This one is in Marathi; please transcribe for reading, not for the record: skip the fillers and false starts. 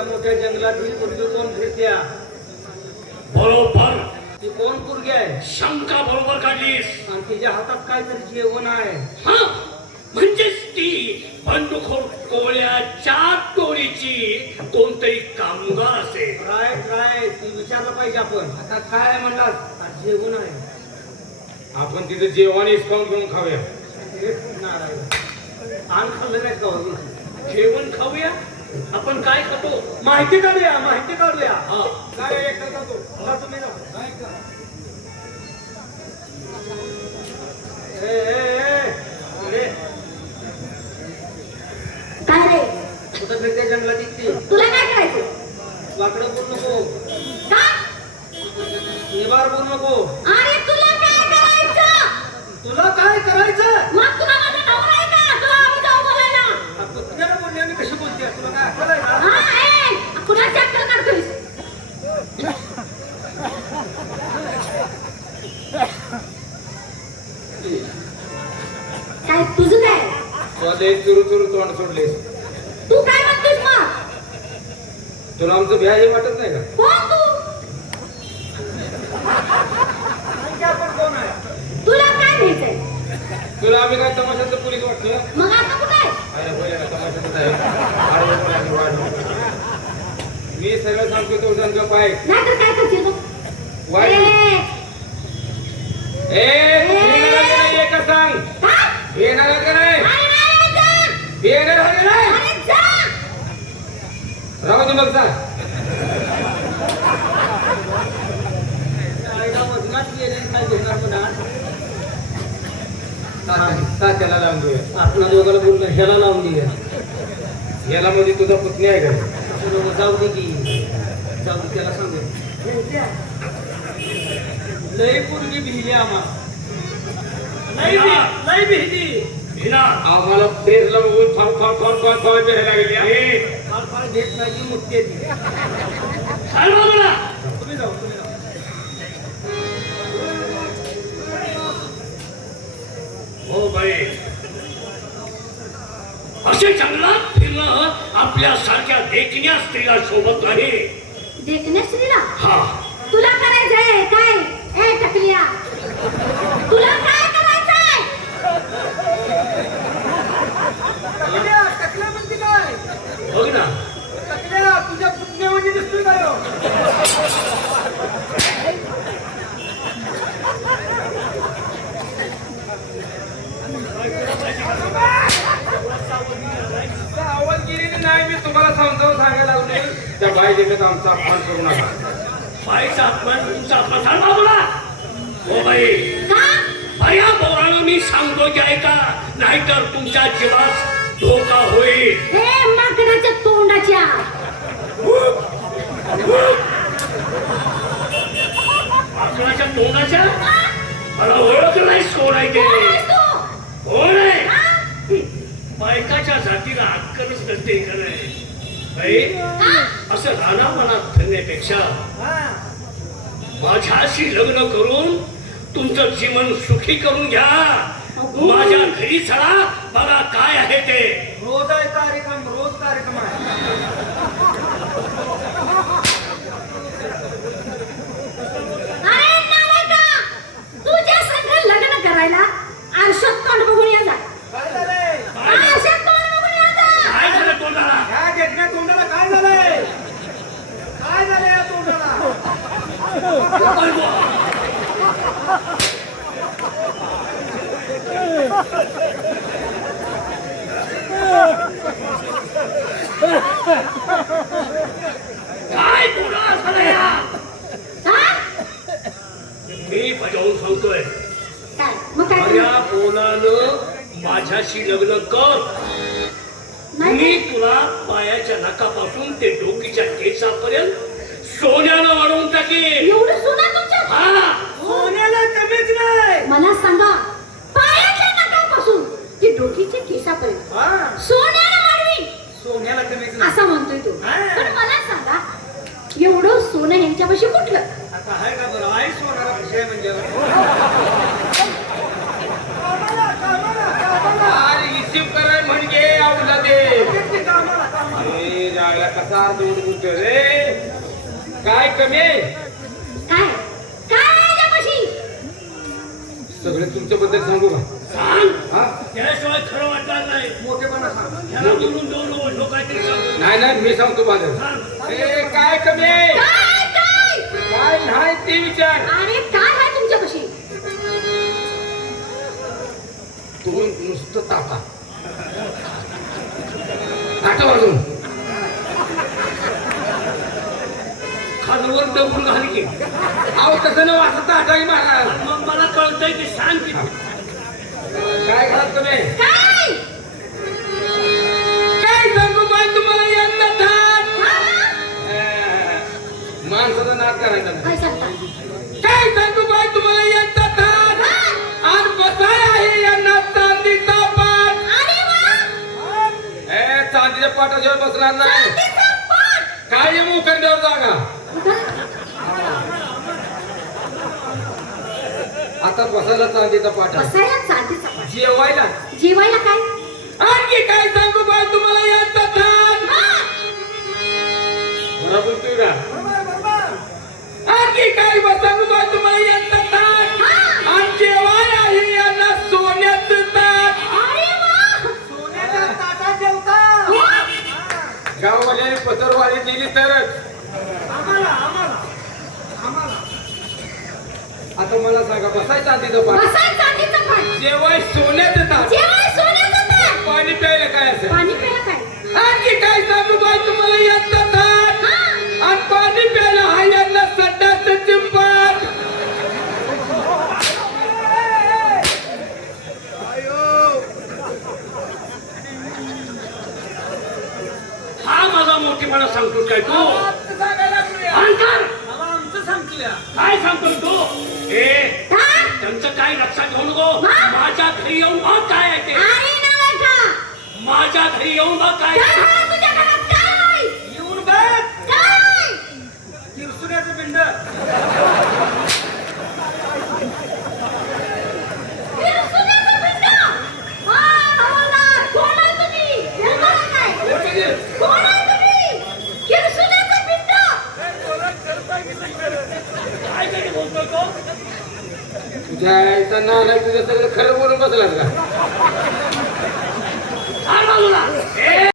एवढ्या मोठ्या जंगलात ही पोरगी कोण फिरत्या? बरोबर ती कोण पोरगी आहे? शंका बरोबर काढलीस. आणि तिच्या हातात काहीतरी जेवण आहे. हा म्हणजेच ती बंडखोर कोवळ्याच्या टोळीची कोणतरी कामगार असेल. काय ती विचारलं पाहिजे आपण. आता काय म्हणलात? जेवण आहे. आपण तिथं जेवण हिसकावून घेऊन खाऊया. आण खाल्लं नाही का? जेवण खाऊया. आपण काय खातो माहिती काढूया. माहिती काढूया. हा काय एक करतो तुम्ही ना. काय रे कुठं फिरते जंगलात इतकी? तुला काय करायचं? वाकडं बोल नको. का? निबार बोल नको. अरे तुला काय करायचं? तुला काय करायचं? मग तुला माझा नवरा आहे का? तुला आम्ही जाऊ बोलायला. तुला बोलले मी कशी बोलते? तुला काय करायचं? हा ए कुणा चॅप्टर काढतोयस? काय तुझं काय? तुला चुरू चुरू तोंड सोडलेस. तू काय म्हणतोस मग? तुला आमचं भ्या हे वाटत नाही का? कोण तू? आणखी आपण कोण आहे? तुला काय घ्यायचंय? तुला आम्ही काय तमाशाचं पोलीस वाटतं? मग आता कुठे आहे? अरे बोल ना तमाशाचं आहे. अरे बोलायची वाट. मी सगळं सांगतो तो सांगतो पाय. नाहीतर काय करशील तू? वाट. येणार का नाही एकच सांग. काय? येणार का नाही? अरे नाही जा. येणार का नाही? अरे जा. राहू दे मग सांग. आईला वजनात गेले काय घेणार म्हणा. तात्याला लावून देऊया. आपण दोघाला बोललो ह्याला लावून दिल्या. याला मध्ये तुझा पुतणी आहे का? जाऊ दे की. जाऊ दे त्याला सांगू. लई पूर्वी भिली आम्हाला. लई भिली. भिना आम्हाला प्रेसला बघून फार भेटायला गेली. फार फार भेट नाही मोठी आहे ती. चाल बाजूला. तुम्ही जाऊ. हो बाई असे जंगलात फिरणं आपल्यासारख्या देखण्या स्त्रीला शोभत नाही. देखण्या स्त्रीला? हा तुला करायचंय काय? ए टकलिया तुला काय करायचंय? टकल्या म्हणते काय? बघ ना टकल्या तुझ्या पुतण्यामध्ये दिसतोय काय? आवाज गिरीने नाही मी तुम्हाला समजावून सांगायला लागले. त्या बाई देखत आमचा अपमान करू नका. बाईचा अपमान तुमचा अपमान. चाल बाजूला. हो बाई का? बाया बोरानं मी सांगतो की ऐका नाहीतर तुमच्या जीवास धोका होईल. हे माकडाच्या तोंडाच्या. आपणाच्या तोंडाच्या मला ओळख नाही कोण आहे ते. कोण आहेस तू? कोण आहे? हा? बायकाच्या जातीला अक्कलच नसते खरंय. बाई हा? असं राणा मनात धरण्यापेक्षा माझ्याशी लग्न करून तुमचं जीवन सुखी करून घ्या. माझ्या घरी चला बघा काय आहे ते. रोज आहे कार्यक्रम. रोज कार्यक्रम आहे. अरे नालायका, तुझ्या संग लग्न करायला आरशात तोंड बघून ये जा. काय झालंय? आरशात तोंड बघून ये जा. काय झालं तोंडाला? ह्या घेतल्या तोंडाला काय झालंय? काय झालंय या तोंडाला? काय तोंडाला झालं या? हा? मी बजावून सांगतोय काय? मग काय करू? माझ्या बोलानं माझ्याशी लग्न कर. नाही मी तुला पायाच्या नखापासून ते डोकीच्या केसापर्यंत सोन्यानं वाढवून टाकेन. एवढं सोनं तुमच्या? हा सोन्याला कमीच नाही. मला सांगा, पायाच्या नखापासून ते डोकीच्या केसापर्यंत हा, सोन्याला वाढवी सोन्याला कमीच नाही. असं म्हणतोय तू. हा. पण मला सांगा, एवढं सोनं ह्यांच्यापाशी कुठलं? आता आहे का बरं? आहे सोनारा विषय म्हणजे. हिशोब कराय म्हणजे आवडला ते. कामाला. ए, जायला कसा अर्थ बोलतो रे? काय कमी आहे? काय काय आहे त्यापाशी? सगळं तुमच्याबद्दल सांगू का? सांग हा? त्याशिवाय खरं वाटणार नाही. मोठेपणा सांग. ह्याला बोलून देऊ नको, लोकांचे सांग. नाही नाही मी सांगतो माझं. सांग. ए काय कमी आहे? काय काय काय नाही ते विचार. अरे काय आहे तुमच्यापाशी? तुम्ही नुसतं तापा ताटा वाजून खालवर दबून घाल की. अहो तसं न वाजता ताटाही महाराज. मग मला कळतंय की सांग की. काय घालत तुम्ही? काय काय सांगू बाई तुम्हाला यंदा ठाण? माणसाचा नाद करायचा नाही. काय सांगता? काय सांगू बाई तुम्हाला यंदा ठाण? आज बसाय आहे यांना चांदीचा पाट. अरे वा चांदीच्या पाटाशिवाय बसणार नाही. चांदीचा पाट. काय आहे मुखंड्यावर जागा? आता बसायला चांदीचा पाट आहे. बसायला चांदीचा पाट. जेवायला जेवायला काय? आणखी काय सांगू बाई तुम्हाला यंदा ठाण? बरोबर बोलतोय का? आणखी काय सांगू बाई तुम्हाला यंदा ठाण? आणि जेवायला आहे यांना सोन्याचं ताट. अरे वा सोन्याच्या ताटात जेवता. हो? गाववाल्याने पत्रवारी दिली तरच. आम्हाला आता मला सांगा बसाय चांदीचं पाट, बसायला चांदीचा पाट. जेवाय सोन्याचं ताट, जेवायला सोन्याचा ताट. पाणी प्यायला काय असेल? पाणी प्यायला काय? आणखी काय सांगू बाई तुम्हाला यंदा ताट? आणि पाणी प्यायला हा यांना संडासचं चिंपाट. हा माझा मोठेपणा सांगतो काय तू? आमचं सांगायला लागलोय. अंतर आम्हाला आमचं सांगतोय. काय सांगतोय तू? ए काय? त्यांचं काय लक्षात घेऊ नको. हा? माझ्या घरी येऊन बघ काय आहे ते. अरे नवरा माझ्या घरी येऊन बघ काय काय आहे. झालं तुझ्या घरात? काय येऊन बघ. काय? किरसुण्याचं पिंड. किरसुण्याचं पिंड. हवालदार, कोण आहे तुम्ही? हे बघा काय? कोण आहे तुम्ही? किरसुण्याचं पिंड. काय काय बोलतोय तो? तुझ्या आईचा नाना तुझं सगळं खरं बोलून बसलास का?